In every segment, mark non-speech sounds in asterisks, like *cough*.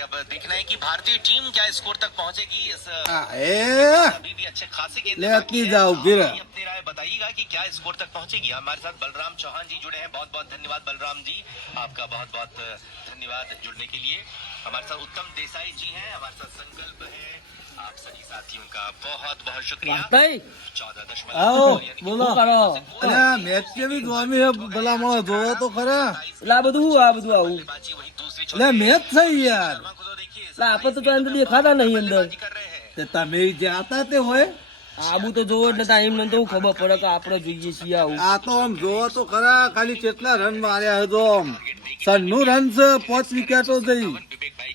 अब देखना है कि भारतीय टीम क्या स्कोर तक पहुंचेगी। इस अभी भी अच्छे खासे गेंद जाओ, फिर। अपनी राय बताइएगा कि क्या स्कोर तक पहुंचेगी। हमारे साथ बलराम चौहान जी जुड़े हैं। बहुत बहुत धन्यवाद बलराम जी। आपका बहुत बहुत धन्यवाद जुड़ने के लिए। हमारे साथ उत्तम देसाई जी हैं। हमारे साथ संकल्प है। आप सभी साथियों का बहुत बहुत शुक्रिया વાઘભાઈ चौदह આવો दशमलव બોલો શું કરો અરે આ મેચ કેવી જોમી હે ભલા માણસ જોવો તો ખરા એટલે આ બધું શું આ બધું આવું बाजी वही दूसरी એટલે મેચ થઈ યાર शर्मा को तो देखिए એટલે આપણે તો અંદર દેખાતા નહીં અંદર कर रहे हैं તે તમે જાતા તે હોય આબુ તો જોવો એટલે તાર એમને તો ખબર પડે કે આપણે જોઈએ છીએ આવું આ તો આમ જોવો તો ખરા ખાલી કેટલા રન માર્યા હતો આમ સન્નું રન છે પાંચ વિકેટો જઈ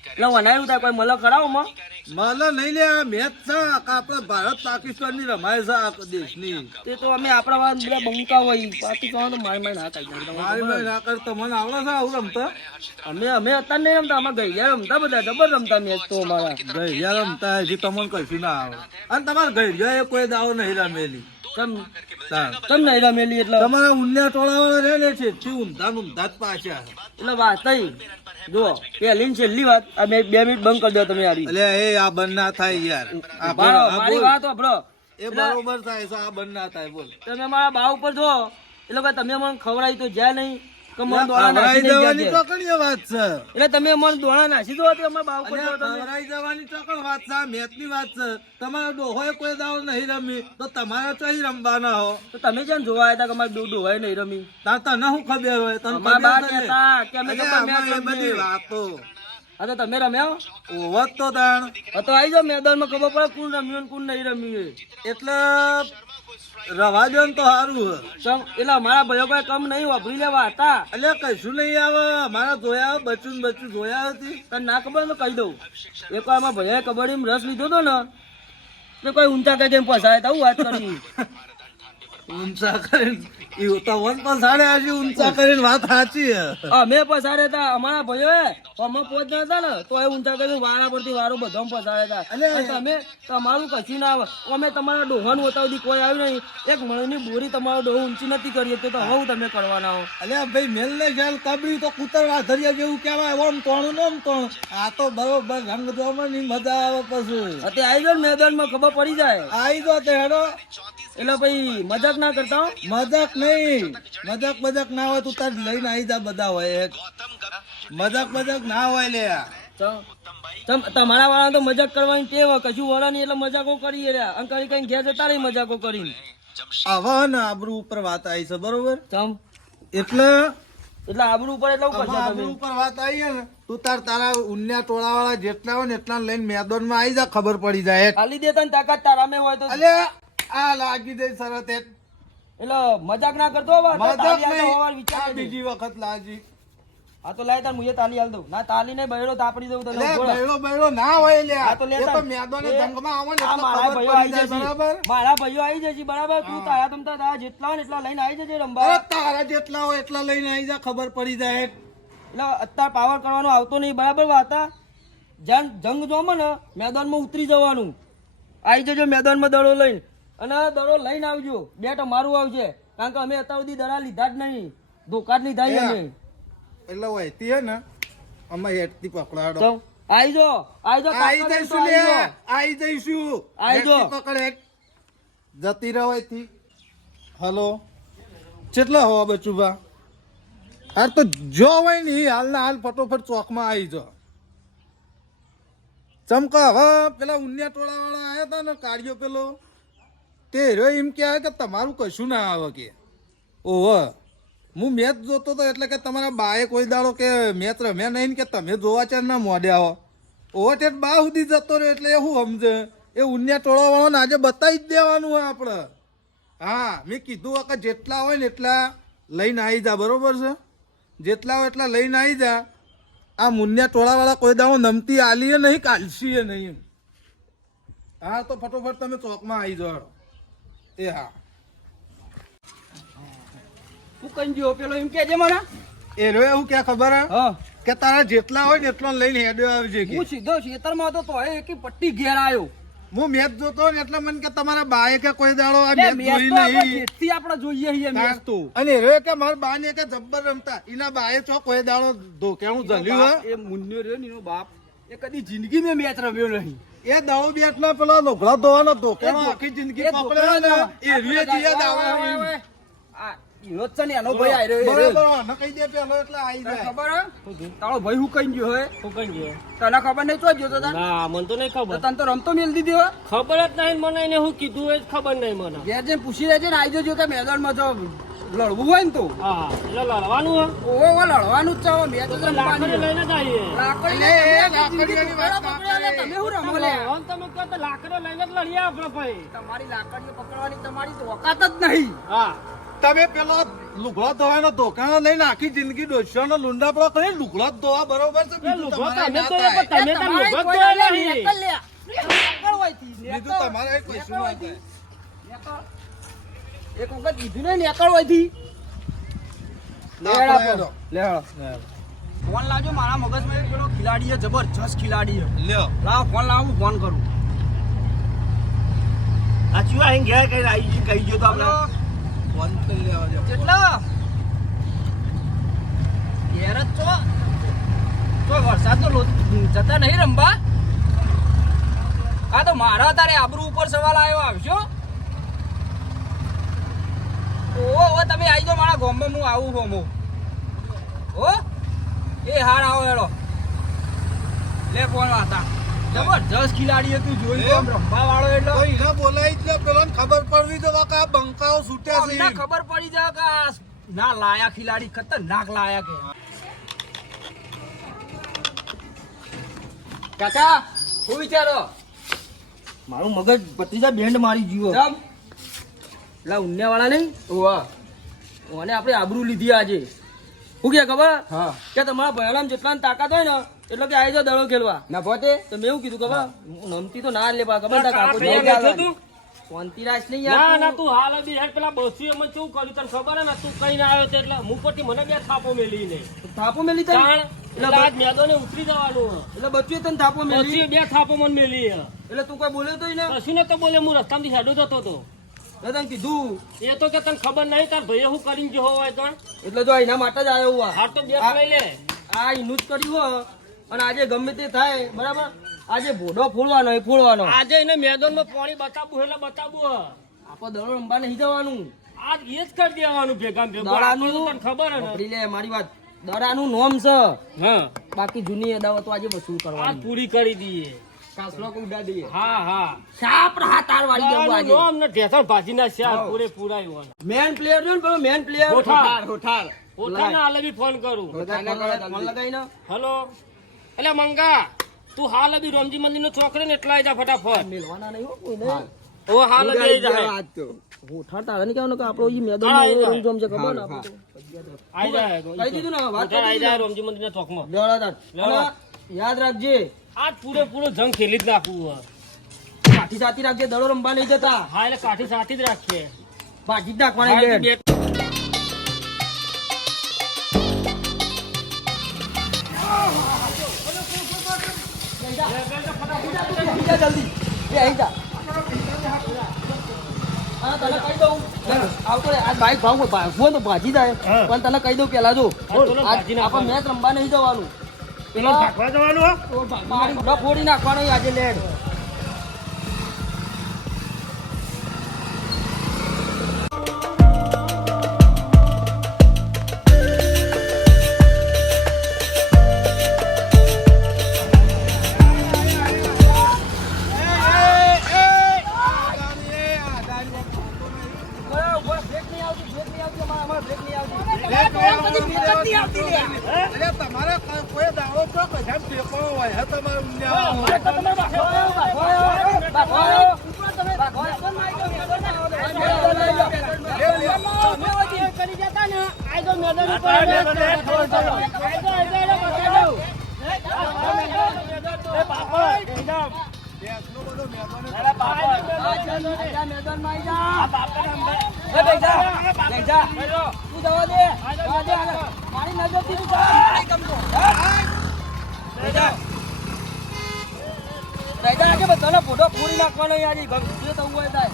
એટલે વનાયું તા કોઈ મલક કરાવો માં માલા નહીં લે મેચ છે આપણે ભારત પાકિસ્તાનની રમાય છે આ દેશની. તે તો અમે આપણા વાત બધા બંકા હોય પાકિસ્તાન તો મારી મારી ના કરી મારી મારી ના કર તમને આવડે છે આવું રમતા? અમે અમે હતા નહીં રમતા અમે ગઈ રમતા બધા જબર રમતા મેચ તો અમારા. ગયા રમતા હજી તમને કશું ના આવે અને તમારે ગઈયા એ કોઈ દાવો નહીં રમેલી. એટલે? તમારા ઉન્યા ટોળા રહે ને છે ઊંધા ઊંધા જ પાછા. એટલે વાત જો પહેલી ને છેલ્લી વાત. આ બે મિનિટ બંધ કરી દો તમે યારી. એટલે એ આ બંધ ના થાય યાર. મારી વાત સાંભળો એ બરોબર થાય આ બંધ ના થાય બોલ. તમે મારા બા ઉપર જો. એટલે તમે મને ખવડાવી તો જ્યાં નહીં. કે દોણા નાખી જવાની નહીં વાત છે. એટલે તમે દોણા નાસી દો તો જવાની તો વાત છે આ મેચની વાત છે. તમારા ડોહોએ કોઈ દાવ નહીં રમી તો તમારે ચોઈ રમવાના હો. તો તમે જેમ જોવા આવ્યા કે અમારે ડોહાય નહીં રમી. તાર તને શું ખબર હોય? તને ખબર કે અમે તો બધી વાતો. હા તો તમે રમ્યા ઓવત તો તાણ. તો આવી જાઓ મેદાનમાં ખબર પડે કોણ રમ્યું ને કોણ નહીં રમ્યું એટલે રવા દો તો સારું ચમ એટલે અમારા ભાઈઓ કોઈ કમ નહીં વાપરી લેવા હતા. એટલે કશું નહીં આવે. મારા જોયા બચું બચ્ચું બચું જોયા હતી તને ના ખબર તો કહી દઉં. એક વાર અમારા ભાઈએ કબડ્ડીમાં રસ લીધો હતો ને તો કોઈ ઊંચા કહે કેમ પસાય તા હું વાત કરી. ઊંચા કરીને ઈ પણ સાડે આજે ઊંચા કરીને વાત સાચી હે. અમે પસારે હતા અમારા ભાઈઓ અમે પોચ હતા ને તો એ ઊંચા કરીને વારા પરથી વારો બધો પસારે હતા અને તમે તમારું કશું ના આવે. અમે તમારા ડોહાનું હોતા કોઈ આવ્યું નહીં. એક મણની બોરી તમારો ડોહ ઊંચી નથી કરી તો હવે તમે કરવાના હો. અલ્યા ભાઈ મેલ ને જેલ કબડી તો કુતરવા ધરિયા જેવું કહેવાય ઓમ તોણું ને ઓમ તોણ. આ તો બરોબર રંગ જોવાની મજા આવે પછી. અત્યારે આવી ગયો ને મેદાનમાં ખબર પડી જાય. આવી ગયો તે હેડો. એટલે ભાઈ મજાક ના કરતા મજાક નહીં. મજાક મજાક ના હોય તું તાર લઈને આવી જા બધા હોય મજાક મજાક ના હોય લે. તમારા વાળા તો મજાક કરવાની ટેવ કશું વાળા નહીં એટલે મજાકો કરીએ રહ્યા અને કઈ ઘેર જતા રહી મજાકો કરીને. આવા ને આબરૂ ઉપર વાત આવી છે બરોબર? તમ એટલે એટલે આબરૂ ઉપર એટલે તમે આબરૂ ઉપર વાત આવી ને તું તાર તારા ઉન્યા ટોળા વાળા જેટલા હોય ને એટલા લઈને મેદાનમાં આવી જા ખબર પડી જાય ખાલી દેતા ને તાકાત તારામે હોય તો. આ લાગી દે સરત એટલે મજાક ના કરતો મજાક બીજી વખત આ તો લાય તાર તાલી દઉં. ના તાલી ને બૈરો તાપડી દઉં તને. બૈરો બૈરો ના હોય લે. હા તો લેતા તો મેદાને એ- આવે ને મારા ભાઈઓ આવી જશે. બરાબર? મારા ભાઈઓ આવી જશે બરાબર? તું તારા તમતા તારા જેટલા હોય ને એટલા લઈને આવી જજે રંબા તારા જેટલા હોય એટલા લઈને આવી જા ખબર પડી જાય. એટલે અત્યારે પાવર કરવાનો આવતો નહીં બરાબર વાતા જંગ જોમાં ને મેદાનમાં ઉતરી જવાનું. આવી જજો મેદાનમાં દડો લઈને. અને દડો લઈને આવજો. બેટ મારું આવજે કારણ કે અમે અત્યાર સુધી દડા લીધા જ નહીં. ધોકા જ જ અમે. એટલે વહેતી હે ને અમે હેઠથી પકડાડો. તો આવી જો આઈ હોય તો જઈશું લે આઈ જઈશું. આઈ જો. હેઠથી જતી રહો થી હલો. કેટલા હોવા બચુભા? અરે તો જો હોય ને હાલ ના હાલ ફટોફટ ચોકમાં આવી જો. ચમકા હવે પેલા ઉન્યા ટોળા વાળા આયા હતા ને કાઢ્યો પેલો. તે રહ્યો એમ કહે કે તમારું કશું ના આવે કે. ઓહો, હું મેચ જોતો તો એટલે કે તમારા બાએ કોઈ દાડો કે મેચ રમ્યા નહીં કે તમે જોવા ચાર ના મોડે આવો ઓહો, ઠેઠ બા સુધી જતો રહ્યો એટલે શું સમજે? એ ઉન્યા ટોળાવાળોને આજે બતાવી જ દેવાનું હોય આપણે. હા, મેં કીધું વખત જેટલા હોય ને એટલા લઈને આવી જા, બરોબર છે? જેટલા હોય એટલા લઈને આવી જા. આ મુન્યા ટોળાવાળા કોઈ દાવો નમતી આલીએ નહીં, કાલસીએ નહીં હા, તો ફટોફટ તમે ચોકમાં આવી જાઓ. એ હા. કઈ ગયો પેલો એમ કે છે મને? એ રહ્યો એવું ક્યાં ખબર હે? હા. કે તારા જેટલા હોય ને એટલો લઈને હેડ્યો આવજે કે. હું સીધો ખેતરમાં હતો તો એક પટ્ટી ઘેર આવ્યો હું મેચ જોતો ને એટલે મને કે તમારા બાએ કે કોઈ દાડો આ મેચ જોઈ નહીં. જેટથી આપણે જોઈએ છીએ મેચ. તો. અને રહ્યો કે મારા બાને કે જબ્બર રમતા. એના બાએ છો કોઈ દાડો ધોકેણું જલ્યું હે? એ મુન્યો રહ્યો ને એનો બાપ. એ કદી જિંદગી મેં મેચ રમ્યો નહીં એ દાવ બેટ ના પેલા લોખડા ધોવાનો કે આખી જિંદગી પકડે ને એ રીએ જ યાદ આવે એમ. આ ઈનો જ છે ને એનો ભાઈ આયરો એ રહ્યો. કહી દે પેલો એટલે આઈ જાય. ખબર હે? તારો ભાઈ હું કઈ ગયો હે? શું કઈ ગયો? તને ખબર નહીં તો ગયો તો ના મને તો નહીં ખબર. તને તો રમતો મેલ દીધી હો. ખબર જ નહીં મને એને હું કીધું એ જ ખબર નહીં મને. ઘેર જઈને પૂછી લેજે ને આઈ જજો કે મેદાનમાં જો લડવું હોય ને તો. હા એટલે લડવાનું હે. ઓહો લડવાનું જ છે જ તો લાકડી લઈને લાકડી એટલે એ તમે લાકડીઓની વાત ને તમે શું રમો લે લડવાનું તમે કહો તો લાકડો લઈને જ લડીએ આપણે ભાઈ. તમારી લાકડીઓ પકડવાની તમારી તો ઓકાત જ નહીં. હા. તમે પેલો લુગડો ધોવાનો ધોકાનો લઈને આખી જિંદગી ડોસ્યાનો લુંડા પડો કરી લુગડો ધોવા બરોબર છે બીજું તમારે તમે તમે કશું ના થાય. એક વખત કીધું ને નેકળ આપણે હેડો. ફોન લાવજો મારા મગજમાં પેલો ખિલાડી છે જબરજસ્ત ખિલાડી છે લ્યો. લાવ ફોન લાવ હું ફોન કરું. સાચું અહીં ઘેર કઈ આવી કહી ગયો તો દો. કેટલા? ઘેર જ છો? તો વરસાદ તો જતા નહીં રમવા? હા તો મારા તારે આબરૂ ઉપર સવાલ આવ્યો આવશો ઓહો, હવે તમે આવી જાઓ મારા ગોમમાં, હું આવું હોમો હો? એ હાર આવો હેડો. લે ફોન વાતા જબરજસ્ત ખિલાડી હતું જોઈ એમ? રમવા વાળો તો એટલે એને બોલાવી ખબર પડવી તો કે આ બંકાઓ છૂટ્યા છે. ખબર પડી જાય કે ના લાયા ખિલાડી ખતરનાક લાયા કે. કાકા શું વિચારો? મારું મગજ ભત્રીજા બેન્ડ મારી ચમ. પેલા ઉન્યા વાળા નહીં? ઓવા ઓને આપણે આબરૂ લીધી આજે. શું કે ખબર? હા. કે તમારા ભયાલામ જેટલા તાકાત હોય ને એટલો કે આવી દડો ખેલવા. ના પોતે? તો મેં એવું કીધું ખબર નમતી તો ના લેવા ખબર તાર કાકો તું? શાંતિ રાખ નહીં યાર ના ના તું હાલ બી હેડ પેલા બસી એમાં શું કર્યું તને ખબર ને? તું કઈ ના આવ્યો એટલે હું પરથી મને બે થાપો મેલી ને થાપો મેલી તને? એટલે આજ મેદાને ઉતરી જવાનું એટલે બચ્યું તને થાપો મેલી? બે થાપો મને મેલી એટલે તું કોઈ બોલ્યો તો ને? કશું ને તો બોલે હું રસ્તામાંથી હેડો જતો હતો મેં તને કીધું. એ તો કે તને ખબર નહીં તાર ભાઈ હું કરીને જો હોય તો? એટલે જો એના માટે જ આવ્યો હું. તો બે આ- લઈ લે. આ એનું જ કર્યું હો. અને આજે ગમે તે થાય બરાબર? આજે ભોડો ફોડવાનો એ ફોડવાનો. આજે એને મેદાનમાં પાણી બતાવવું એટલે બતાવવું. આપણે દડો રમવા નહીં જવાનું. આજ એ જ કરી દેવાનું ભેગા ભેગું. ખબર હે લે મારી વાત. દડાનું નોમ છે. હા. બાકી જૂની અદાવતો આજે વસૂલ કરવાની. પૂરી કરી દઈએ કાસલો ઉડા દઈએ. હા હા. સાપ હાથ વાળી જવું આજે. દડાનું ને ઢેસણ ભાજીના શાક પૂરેપૂરા એવા. મેન પ્લેયર ને પેલો મેન પ્લેયર હોઠાર. હોઠાર પોતાના હાલે બી ફોન કરું. ફોન લગાઈ ને હલો. એટલે મંગા તું હાલ બી રોમજી મંદિર નો છોકરો ને એટલા જા ફટાફટ. મેલવાના નહીં હો કોઈને. ઓ હાલ બી આઈ હું. હોઠાર તારે નહીં કહેવાનું કે આપણો ઈ મેદાન આઈ જાય. જોમ છે ખબર ને આપણે આઈ જાય કહી દીધું ને વાત કરી આઈ જાય રોમજી મંદિર ના ચોકમાં લેવડા લેવડા. યાદ રાખજે. આજ પૂરેપૂરો જંગ ખેલી જ નાખવું. કાઠી સાથી રાખજે દડો રમવા નહીં જતા. હા એટલે કાઠી સાથે જ રાખીએ. બાજી જ નાખવાની બીજા જલ્દી ભાજી જાય પણ તને કહી દઉં પેલા જો આપણે મેચ રમવા નહીં જવાનું પેલો જવાનું ફોડી નાખવાનો આજે લેડ એટલો બધો મહેમાનો ફોટો પૂરી નાખવાનો યાર જે થવું હોય થાય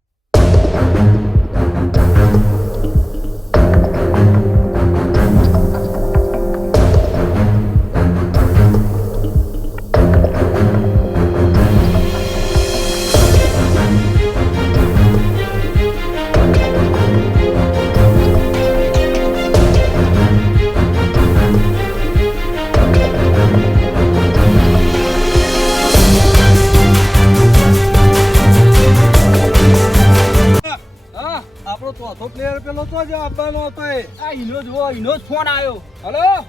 જો આપવાનો હતો એ. આ ઈનો જુઓ ઈનો જ ફોન આવ્યો. હલો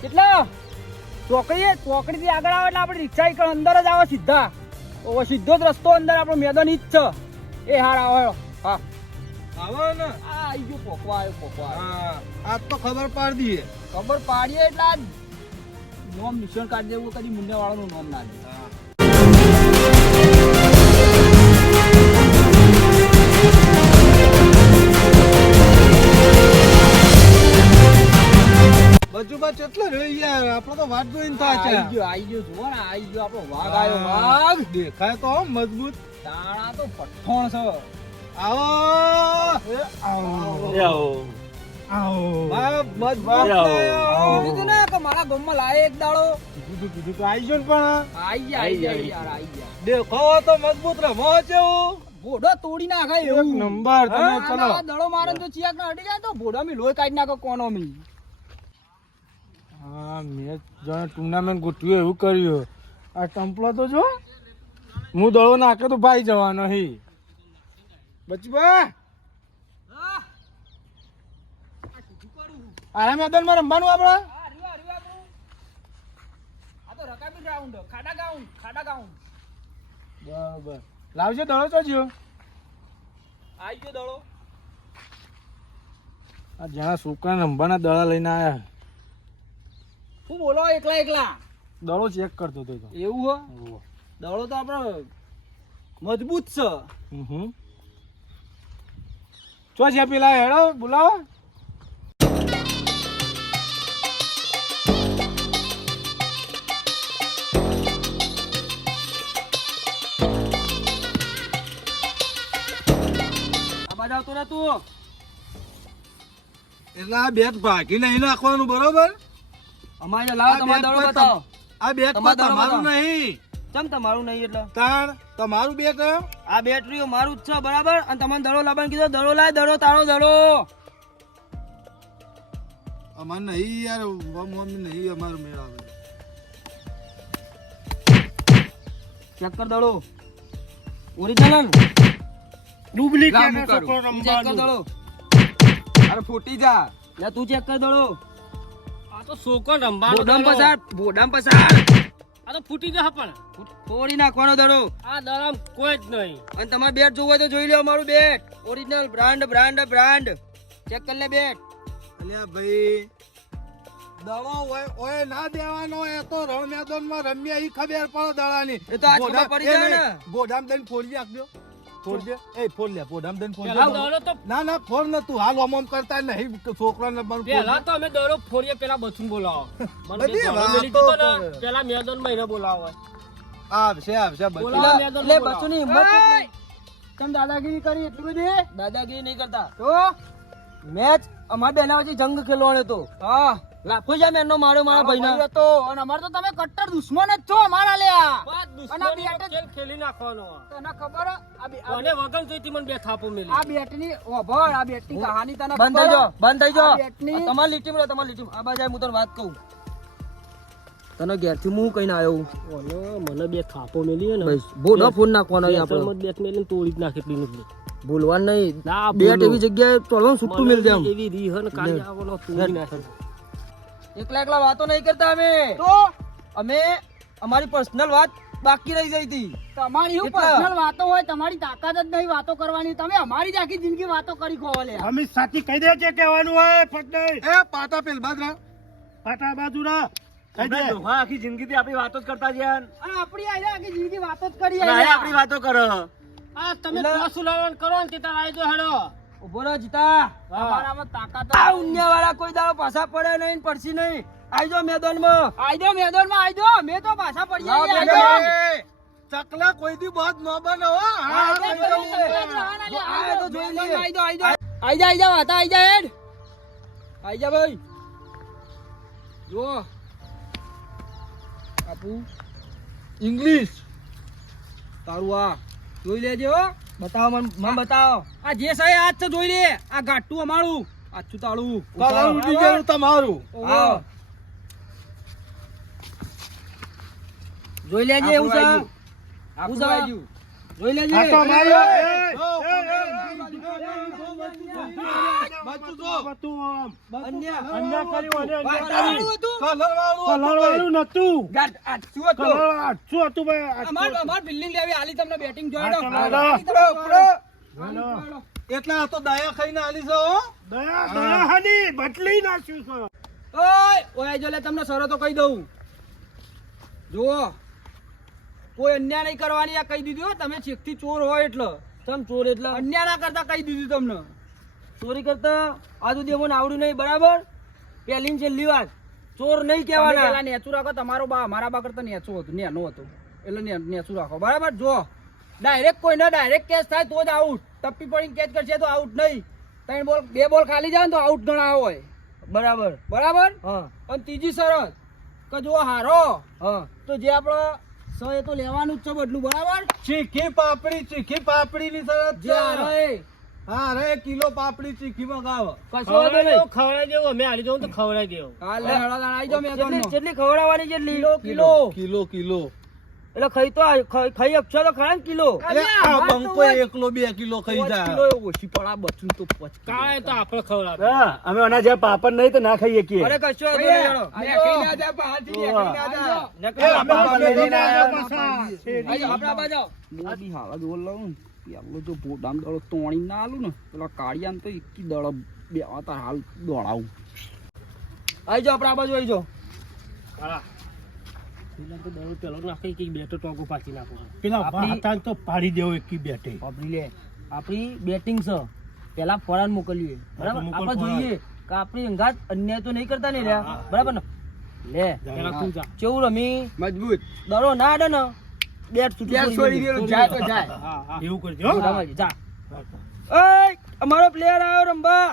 કેટલા? ચોકડીએ ચોકડીથી આગળ આવે એટલે આપણે રિક્ષા ઈકણ અંદર જ આવે સીધા. ઓ સીધો જ રસ્તો અંદર આપણો મેદાન ઈ જ છે. એ હાર આવ્યો હા. આવો ને. આ આઈ ગયો પોકવા આવ્યો પોકવા હા આજ તો ખબર પાડી દઈએ. ખબર પાડીએ એટલે આ નોમ નિશાન કાઢી દેવું કદી મુંડા વાળાનું નોમ ના દે બચુબા કેટલો રહ્યો યાર? આપણે તો વાત જોઈને આઈ થાય છે ગયો આઈ ગયો જુઓ ને આઈ ગયો આપણો વાઘ આવ્યો. વાઘ! દેખાય તો મજબૂત. તાણા તો પઠ્ઠોણ છે. આવો! આવો. આવો. આવો. કીધું તું ને કે મારા ગામમાં લાય એક દાડો? કીધું કીધું તો આઈ ગયો પણ આઈ ગયા આઈ ગયા યાર આઈ ગયા દેખાવો તો મજબૂત રમો જેવું ભોડો તોડી નાખાય એવું. નંબર તમે ચલો. દડો મારે તો ચિયાક ના હટી જાય તો ભોડા મી લોહી કાઢી નાખો કોનો મી. હા મેચ જાણે ટુર્નામેન્ટ ગોઠવ્યું એવું કર્યું. આ ટમ્પલો તો જો હું દળો નાખે તો ભાઈ જવાનો હી. બચબા. આરા મેદાનમાં રમવાનું આપણે? બરોબર. લાવજો દડો તો જો આવી ગયો દળો. આ જ્યાં છોકરા રમવાના દડા લઈને આયા. શું બોલો એકલા એકલા. દડો ચેક કરતો તો. એવું હો? દડો તો આપણો મજબૂત છે. હમ. ચો છે પેલા હેડો બોલાવો. બજાવતો ને તું એટલે આ બેટ ભાગી નહીં નાખવાનું બરોબર? અમારે લાવો તમારો દડો બતાવો. આ બેટ તમારું નહીં. ચમ તમારું નહીં એટલે? તાણ તમારું બેટ? આ બેટરીઓ મારું જ છે બરાબર? અને તમને દડો લાવવાનું કીધો દડો લાય દડો તારો દડો. અમાર નહીં યાર વમ વમ નહીં અમારું મેળ આવે. ચેક કર દડો. ઓરિજિનલ ડુપ્લિકેટ છોકરો કરું. ચેક કર દડો. અરે ફૂટી જા. લે તું ચેક કર દડો. તો છોકરો રમવાનો બોડામ પસાર બોડામ પસાર. આ તો ફૂટી જશે પણ. ફોડી નાખવાનો દડો આ દરમ કોઈ જ નહીં. અને તમારે બેટ જોવું હોય તો જોઈ લો અમારું bat. Original brand brand brand check કરી લે બેટ. અલ્યા ભાઈ દડો હોય ઓય ના દેવાનો એ તો રણ મેદાનમાં રમ્યા ઈ ખબર પડે દડાની. એ તો આજ પડી જાય ને. ગોડામ દઈને ફોડી નાખજો. ફોડજે એ ફોડ લે ફોડ પેલા દડો તો ના ના ફોડ ન તું હાલ ઓમ ઓમ કરતા નહીં. છોકરાને પણ પેલા તો અમે દોરો ફોડીએ પેલા બચું બોલાવો. *laughs* મને ને, કરે. પેલા મેદાન મહિને બોલાવો. આવશે આવશે. બોલાવો. એટલે મેદાનમાં એટલે હિંમત તમ તમે દાદાગીરી કરી એટલું બધું? દાદાગીરી નહીં કરતા. તો? મેચ? અમાર બેના વચ્ચે જંગ ખેલવાનો હતો. હા. લાખો જા મેનનો મારો મારા ભાઈના. હતો અને અમાર તો તમે કટ્ટર દુશ્મન જ છો અમારા લ્યા. બસ અને આ દુશ્મનીનો બેટ જ- ખેલ ખેલી નાખવાનો. તને ખબર આ બે- આ જોઈતી મને બે થાપો મેલી. આ બેટની ઓભળ આ બેટની કહાની તને બંધ થઈ જાઓ બંધ થઈ જાઓ. તમારી લીટીમાં રહો, તમારી લીટીમાં આ બાજુ હું તને વાત કહું. તને ઘેરથી હું કહીને આવ્યો મને બે થાપો મેલી ને. બોલો ફોન નાખવાનો આપણે. બેટ મેલીને તોડી જ નાખે નથી ભૂલવાનું નહીં. બેટ એવી જગ્યાએ ચલો છૂટું મિલ જાય એવી રીહન કાઢી આવવાનો તું નાખે. એકલા એકલા વાતો નહીં કરતા અમે. તો? અમે અમારી પર્સનલ વાત બાકી રહી ગઈ હતી. તમારી પર્સનલ વાતો હોય તમારી તાકાત જ નહીં વાતો કરવાની. તમે અમારી જ આખી જિંદગી વાતો કરી ખો લે અમે સાચી કહી દે છે કહેવાનું હોય ફટ નહીં. એ પાટા પેલ બાદ રા પાટા બાજુ ના કહી દે. આખી જિંદગી થી આપણી વાતો જ કરતા છે આપણી આખી જિંદગી વાતો જ કરી આપણી વાતો કરો. આ તમે લાવવાનું કરો ને તે તારા આઈ હેડો. ઊભો રહો જીતા. તમારામાં તાકાત આ ઉન્યા વાળા કોઈ દાડો પાછા પડે નહીં પડશે નહીં. આવજો મેદાનમાં. આવજો મેદાનમાં દો મેં તો પાછા પડી. એ, ચકલા કોઈ દી બહુ ન બનો હો. તો જોઈ લે. આવજો આવજો આઈ જા આઈ જા વાતા આઈ જા હેડ. આઈ જા ભાઈ. જો આપુ ઇંગ્લિશ. તારું આ. જોઈ લેજે હો. બતાવો મને બતાવો આ જે સાહેબ આજ છે જોઈ લે આ ગાટું અમારું આછું તાળું કલર ઉડી ગયું તમારું આવો. જોઈ લેજે એવું છે આવું છે જોઈ લેજે આ તો માર્યો. એટલે આ તો દયા ખાઈને આલી છે દયા દયા હાની બદલી નાખ્યું છે. ઓય ઓય જો લે તમને શરતો કહી દઉં. જુઓ. કોઈ અન્યાય નહીં કરવાની આ કહી દીધું તમે તમે ચેકથી ચોર હોય એટલે. તમે ચોર એટલે અન્યાય ના કરતા કહી દીધું તમને. ચોરી કરતા આ સુધી અમને આવડ્યું નહીં બરાબર? પહેલી છે લીવાજ ચોર નહીં તમે પેલા કહેવાના નેચું રાખો તમારો બા મારા બા કરતા નેચું હતું નેનો હતું. એટલે ને- નેચું રાખો. બરાબર? જો. ડાયરેક્ટ કોઈને ડાયરેક્ટ કેચ થાય તો જ આઉટ ટપ્પી પડીને કેચ કરશે તો આઉટ નહીં. ત્રણ બોલ બે બોલ ખાલી જાય ને તો આઉટ ગણા હોય. બરાબર. બરાબર? હા. અને ત્રીજી શરત કે જો હારો હા. તો જે આપણો સ એ તો લેવાનું જ છે બધું બરાબર? ચીખી પાપડી ચીખી પાપડી ની શરત જે હારો એ. હા રે કિલો પાપડી ચીખી મગાવ કશો વાંધો નહીં. ખવડાવી દેવો. અમે હાલી જાઉં તો ખવડાવી દેવો. હાલ લે, હેડો તાણ આઈ જાઓ જેટલી ખવડાવવાની જેટલી. Kilo kilo. Kilo kilo. એટલે ખાઈ તો ખાઈ ખાઈ તો ખરા કિલો. બંકો એકલો બે કિલો ખાઈ જાય કિલો ઓછી પડા બચું તો પાંચ તો આપણે ખવડાવે. અમે જેવા પાપડ નહીં તો ના ખાઈએ કે અરે કશો નહીં જા, જા. નકર અમે પાપડ આયા. પાછા. બાજુ લાવું પેલો જો ભોડામ દડો તોણી ના આલું ને પેલા કાળિયાને તો એકી દડો બે તાર હાલ દોડાવું. આવી જાઓ આપણે આ બાજુ આવી જાઓ. હા. પેલા તો દડો પેલો નાખી કે બે તો પાછી નાખો. પેલા આપણી- તો પાડી દેવો એકી બેઠે આપણી લે. આપણી બેટિંગ છે. પેલા ફોરાન મોકલીએ. બરાબર? આપણે જોઈએ કે આપણી અંગાત અન્યાય તો નહીં કરતા નહીં રહ્યા. બરાબર ને? લે. પેલા તું જા. કેવું રમી? મજબૂત. દડો ના અડે ને. બેટ છૂટી છોડી દેલું જાય તો જાય. હા હા. એવું કરજો જા. ઓય અમારો પ્લેયર આવ્યો રંબા